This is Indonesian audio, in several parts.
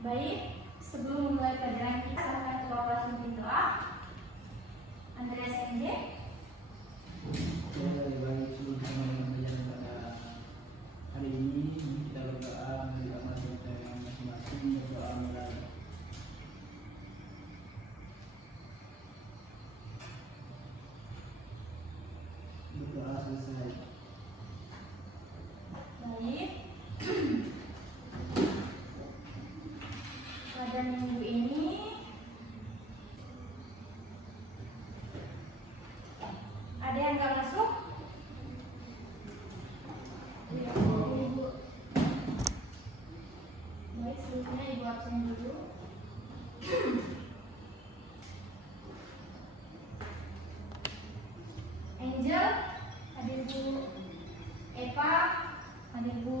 Baik, sebelum memulai pelajaran kita akan keluar kelas memimpin doa. Andreas MJ. Baik, sebelum kita mulai pembelajaran pada hari ini kita berdoa mengambil amal kita yang masing-masing, berdoa mulai. Berdoa selesai. Baik. Pada minggu ini ada yang nggak masuk? Ibu. Baik, selanjutnya ibu absen dulu. Angel, ada ibu Eva, ada ibu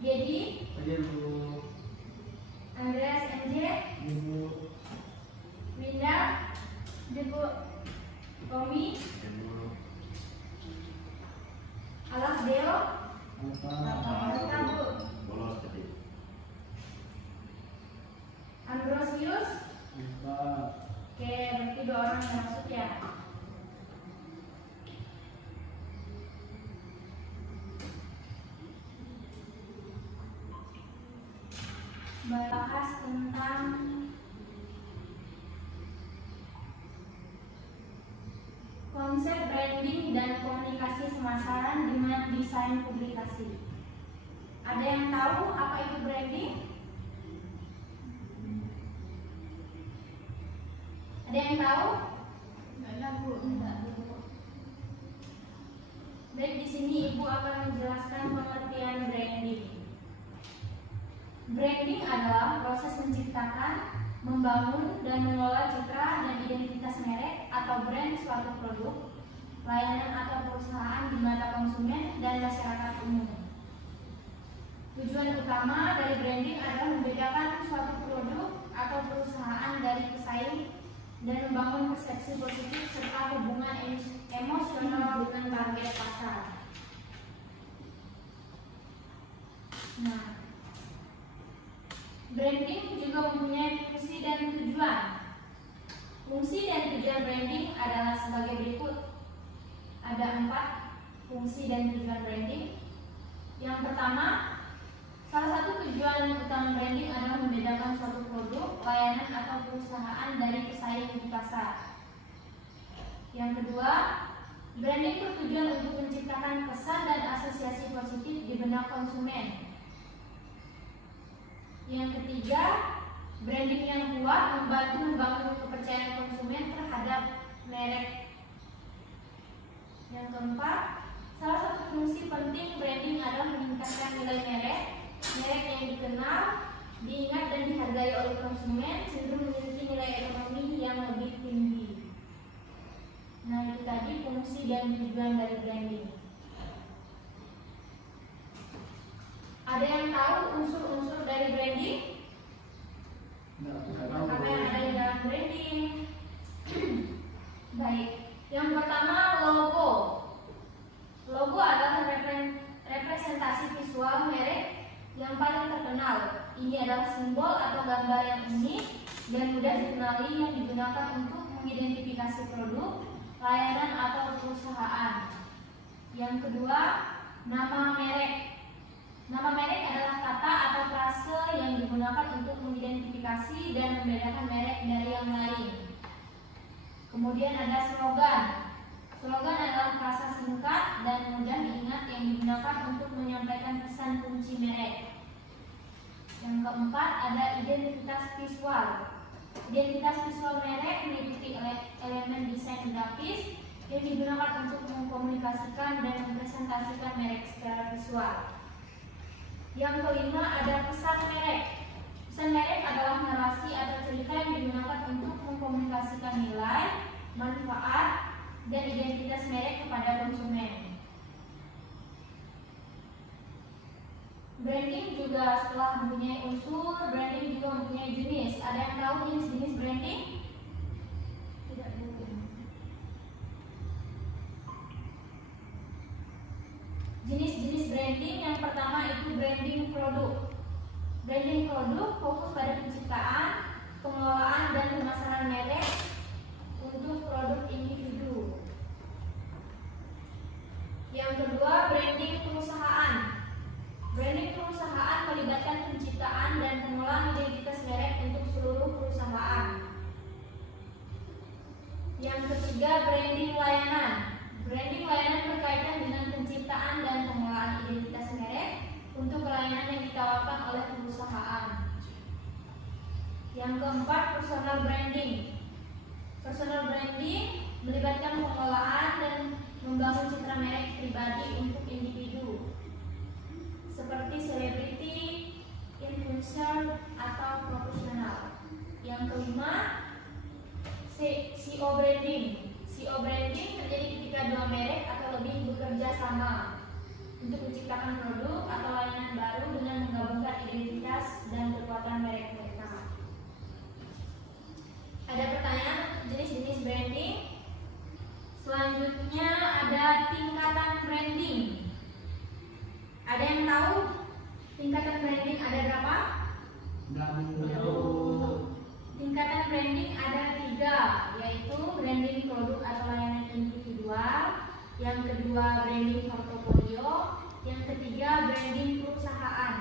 Gedi, Hadir Bu. Andreas MJ, Ibu. Winda, ibu Romi, Alas Deo, Bapak Bu, Ambrosius. Oke, berarti 2 orang yang masuk ya. Bahas tentang konsep branding dan komunikasi pemasaran dengan desain publikasi. Ada yang tahu apa itu branding? Ada yang tahu? Enggak, Bu. Enggak, Bu. Baik, di sini Ibu akan menjelaskan pengertian branding. Branding adalah proses menciptakan, membangun, dan mengelola citra dan identitas merek atau brand suatu produk, layanan atau perusahaan di mata konsumen dan masyarakat umum. Tujuan utama dari branding adalah membedakan suatu produk atau perusahaan dari pesaing dan membangun persepsi positif serta hubungan emosional dengan target pasar. Nah, branding juga mempunyai fungsi dan tujuan. Fungsi dan tujuan branding adalah sebagai berikut. Ada 4 fungsi dan tujuan branding. Yang pertama, salah satu tujuan utama branding adalah membedakan suatu produk, layanan atau perusahaan dari pesaing di pasar. Yang kedua, branding bertujuan untuk menciptakan kesan dan asosiasi positif di benak konsumen. Yang ketiga, branding yang kuat membantu membangun kepercayaan konsumen terhadap merek. Yang keempat, salah satu fungsi penting branding adalah meningkatkan nilai merek. Merek yang dikenal, diingat dan dihargai oleh konsumen cenderung memiliki nilai ekonomi yang lebih tinggi. Nah, itu tadi fungsi dan tujuan dari branding. Ada yang tahu unsur-unsur dari branding? Apa yang ada di dalam branding? Baik, yang pertama logo. Logo adalah representasi visual merek yang paling terkenal. Ini adalah simbol atau gambar yang unik dan mudah dikenali yang digunakan untuk mengidentifikasi produk, layanan atau perusahaan. Yang kedua, nama merek. Nama merek adalah kata atau frase yang digunakan untuk mengidentifikasi dan membedakan merek dari yang lain. Kemudian ada slogan. Slogan adalah frasa singkat dan mudah diingat yang digunakan untuk menyampaikan pesan kunci merek. Yang keempat ada identitas visual. Identitas visual merek meliputi elemen desain grafis yang digunakan untuk mengkomunikasikan dan mempresentasikan merek secara visual. Yang kelima ada pesan merek. Pesan merek adalah narasi atau cerita yang digunakan untuk mengkomunikasikan nilai, manfaat, dan identitas merek kepada konsumen. Branding juga setelah mempunyai unsur, branding juga mempunyai jenis. Ada yang tahu jenis-jenis branding? Tidak mungkin. Jenis-jenis branding yang pertama itu branding produk. Branding produk fokus pada penciptaan, pengelolaan, dan pemasaran merek untuk produk individu. Yang kedua, branding perusahaan. Branding perusahaan melibatkan penciptaan dan pengelolaan identitas merek untuk seluruh perusahaan. Yang ketiga, branding layanan. Branding layanan berkaitan dengan penciptaan dan pengelolaan identitas merek untuk layanan yang ditawarkan oleh perusahaan. Yang keempat, personal branding. Personal branding melibatkan pengelolaan dan membangun citra merek pribadi untuk individu, seperti selebriti, influencer, atau profesional. Yang kelima, CEO branding. CEO branding terjadi ketika dua merek atau lebih bekerja sama untuk menciptakan produk atau layanan baru dengan menggabungkan identitas dan kekuatan merek mereka. Ada pertanyaan untuk jenis-jenis branding? Selanjutnya ada tingkatan branding. Ada yang tahu tingkatan branding ada berapa? Tingkatan branding ada 3, yaitu branding produk atau layanan individual, yang kedua branding portofolio, yang ketiga branding perusahaan.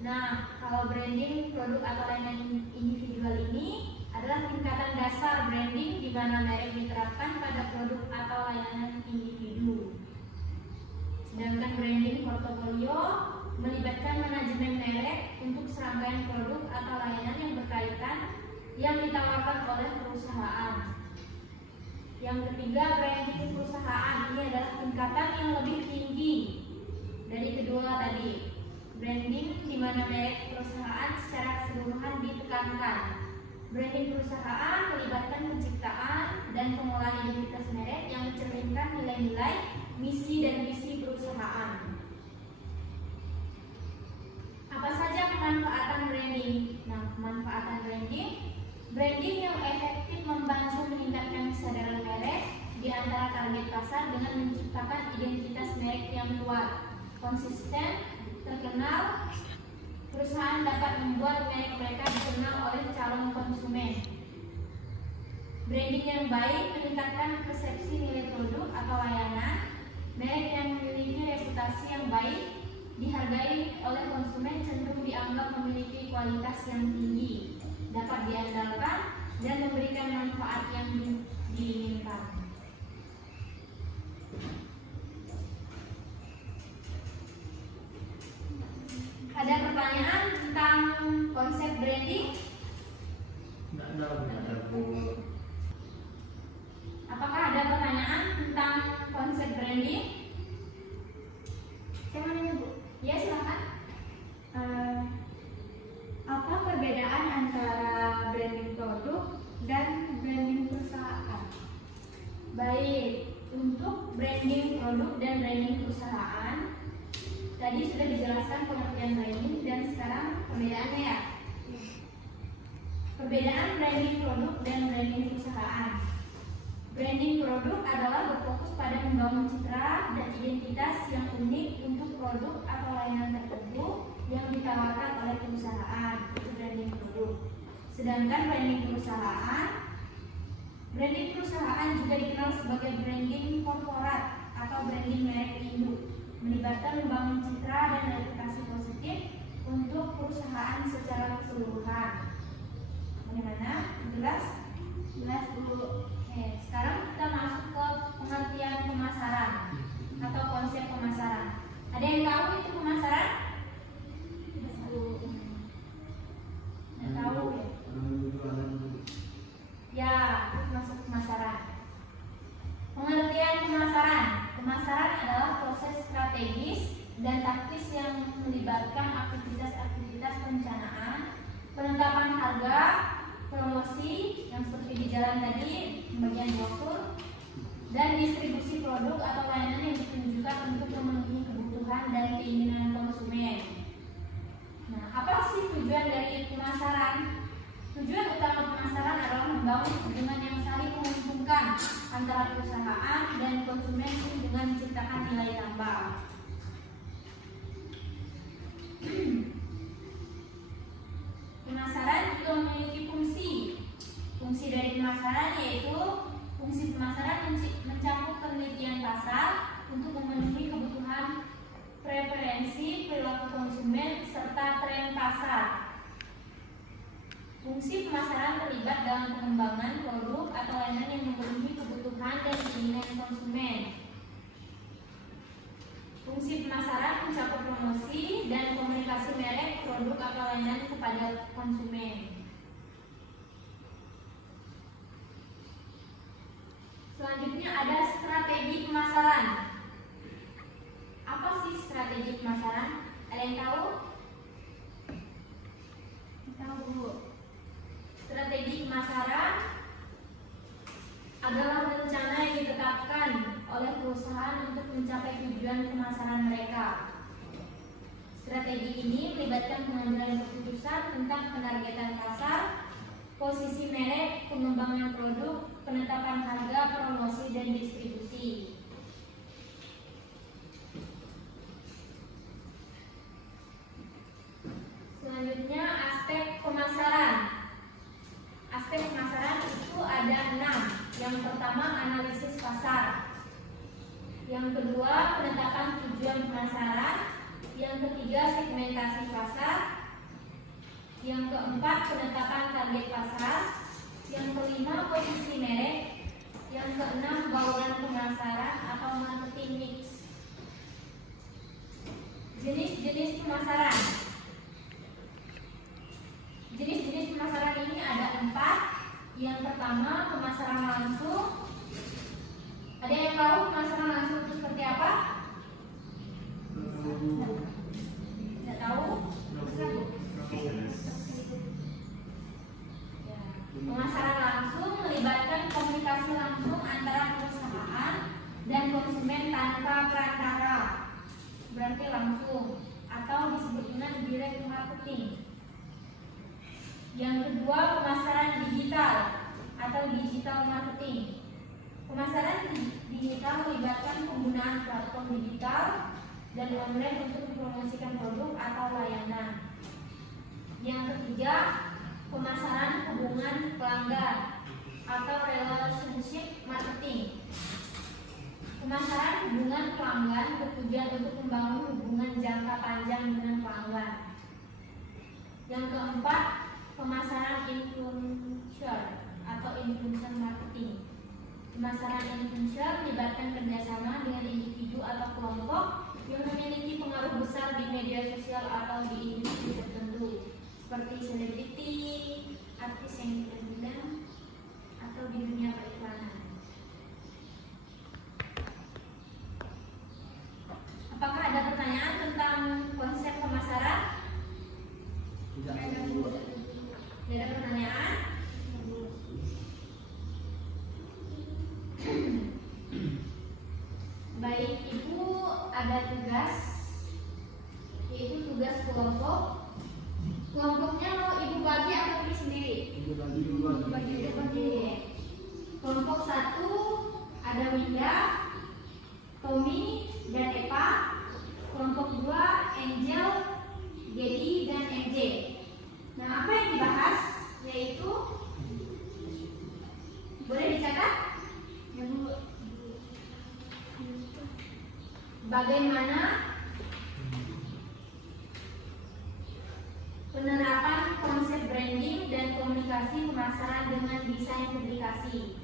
Nah, kalau branding produk atau layanan individual ini adalah tingkatan dasar branding di mana merek diterapkan pada produk atau layanan individu. Sedangkan branding portofolio melibatkan manajemen merek untuk serangkaian produk atau layanan yang berkaitan yang ditawarkan oleh perusahaan. Yang ketiga, branding perusahaan ini adalah tingkatan yang lebih tinggi dari kedua tadi. Branding di mana merek perusahaan secara keseluruhan ditekankan. Branding perusahaan melibatkan penciptaan dan pengelolaan identitas merek yang mencerminkan nilai-nilai, misi dan visi perusahaan. Apa saja pemanfaatan branding? Nah, pemanfaatan branding yang efektif membantu meningkatkan kesadaran merek di antara target pasar dengan menciptakan identitas merek yang kuat, konsisten, terkenal. Perusahaan dapat membuat merek mereka dikenal oleh calon konsumen. Branding yang baik meningkatkan persepsi nilai produk atau layanan. Merek yang memiliki reputasi yang baik dihargai oleh konsumen cenderung dianggap memiliki kualitas yang tinggi, dapat diandalkan, dan memberikan manfaat yang diinginkan. Ada pertanyaan tentang konsep branding? Apakah ada pertanyaan tentang konsep branding? Saya mau nanya, Bu. Ya, silakan. Apa perbedaan antara branding produk dan branding perusahaan? Baik, untuk branding produk dan branding perusahaan tadi sudah dijelaskan pengertian branding dan sekarang perbedaannya ya. Perbedaan branding produk dan branding perusahaan. Branding produk adalah berfokus pada membangun citra dan identitas yang unik untuk produk atau layanan tertentu yang ditawarkan oleh perusahaan. Itu branding produk. Sedangkan branding perusahaan juga dikenal sebagai branding korporat atau branding merek induk, melibatkan membangun citra dan reputasi positif untuk perusahaan secara keseluruhan. Bagaimana? Jelas? Jelas dulu. Oke, sekarang kita masuk ke pengertian pemasaran atau konsep pemasaran. Ada yang tahu itu pemasaran? Nggak tahu ya? Ya, itu masuk pemasaran. Pengertian pemasaran. Pemasaran adalah proses strategis dan taktis yang melibatkan aktivitas-aktivitas perencanaan, penetapan harga, promosi yang seperti di jalan tadi, pembagian brosur, dan distribusi produk atau layanan yang ditunjukkan untuk memenuhi kebutuhan dan keinginan konsumen. Nah, apa sih tujuan dari pemasaran? Tujuan utama pemasaran adalah membangun hubungan yang saling menguntungkan antara perusahaan dan konsumen dengan menciptakan nilai tambah. preferensi perilaku konsumen serta tren pasar. Fungsi pemasaran terlibat dalam pengembangan produk atau layanan yang memenuhi kebutuhan dan keinginan konsumen. Fungsi pemasaran mencakup promosi dan komunikasi merek, produk atau layanan kepada konsumen. Selanjutnya ada strategi pemasaran. Apa sih strategi pemasaran? Ada yang tahu? Tahu dulu. Strategi pemasaran adalah rencana yang ditetapkan oleh perusahaan untuk mencapai tujuan pemasaran mereka. Strategi ini melibatkan pengambilan keputusan tentang penargetan pasar, posisi merek, pengembangan produk, penetapan harga, promosi, dan distribusi. Selanjutnya aspek pemasaran. Aspek pemasaran itu ada 6. Yang pertama analisis pasar. Yang kedua penetapan tujuan pemasaran. Yang ketiga segmentasi pasar. Yang keempat penetapan target pasar. Yang kelima posisi merek. Yang keenam bauran pemasaran atau marketing mix. Jenis-jenis pemasaran. Jenis-jenis pemasaran ini ada 4. Yang pertama pemasaran langsung. Ada yang tahu pemasaran langsung itu seperti apa? Tidak tahu? Ya. Pemasaran langsung melibatkan komunikasi langsung antara perusahaan dan konsumen tanpa perantara. Berarti langsung atau disebut dengan direct marketing. Yang kedua pemasaran digital atau digital marketing. Pemasaran digital melibatkan penggunaan platform digital dan online untuk mempromosikan produk atau layanan. Yang ketiga pemasaran hubungan pelanggan atau relationship marketing. Pemasaran hubungan pelanggan bertujuan untuk membangun hubungan jangka panjang dengan pelanggan. Yang keempat pemasaran influencer atau influencer marketing. Pemasaran influencer melibatkan kerjasama dengan individu atau kelompok yang memiliki pengaruh besar di media sosial atau di industri tertentu, seperti selebriti, artis yang kita bilang, atau di dunia periklanan. Apakah ada pertanyaan tentang konsep pemasaran? Tidak. Ada pertanyaan? Baik, Ibu ada tugas, yaitu tugas kelompok. Kelompoknya mau Ibu bagi atau pilih sendiri? Ibu bagi. Kelompok 1 ada Winda, Tommy, dan Eva. Kelompok 2 Angel, Gedi, dan MJ. Nah, apa yang dibahas yaitu boleh dicatat? Bagaimana penerapan konsep branding dan komunikasi pemasaran dengan desain publikasi.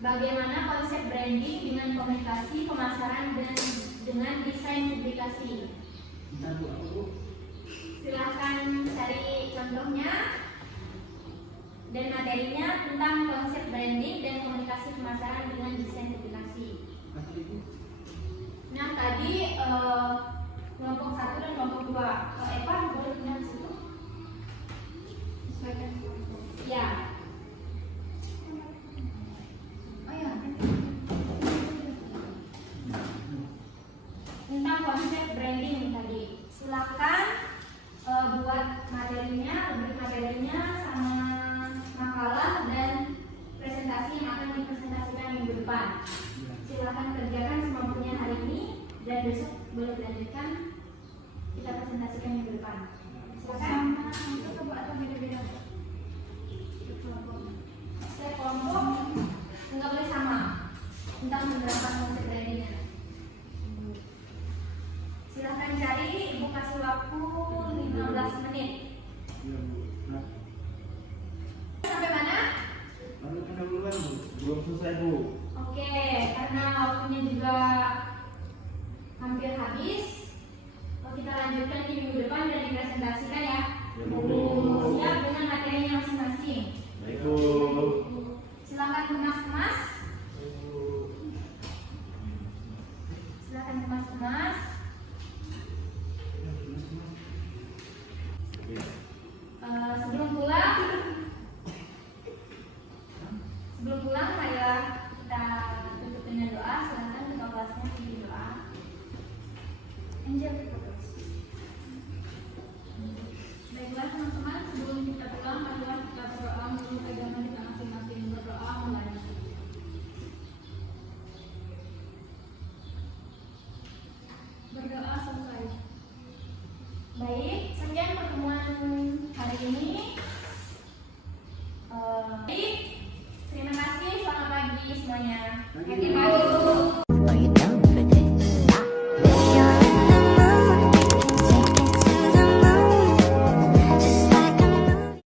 Bagaimana konsep branding dengan komunikasi pemasaran dan dengan desain publikasi. Silahkan cari contohnya dan materinya tentang konsep branding dan komunikasi pemasaran dengan desain publikasi. Nah, tadi kelompok 1 dan kelompok 2. Kalau Eva boleh pindah ke situ. Sesuaikan kelompok. Ya. Oh ya. Tentang konsep branding tadi. Silakan buat materinya, rubrik materinya sama makalah dan presentasi yang akan dipresentasikan minggu depan. Silakan kerjakan semampunya hari ini dan besok boleh dilanjutkan kita presentasikan minggu depan. Silakan. Sama atau beda-beda?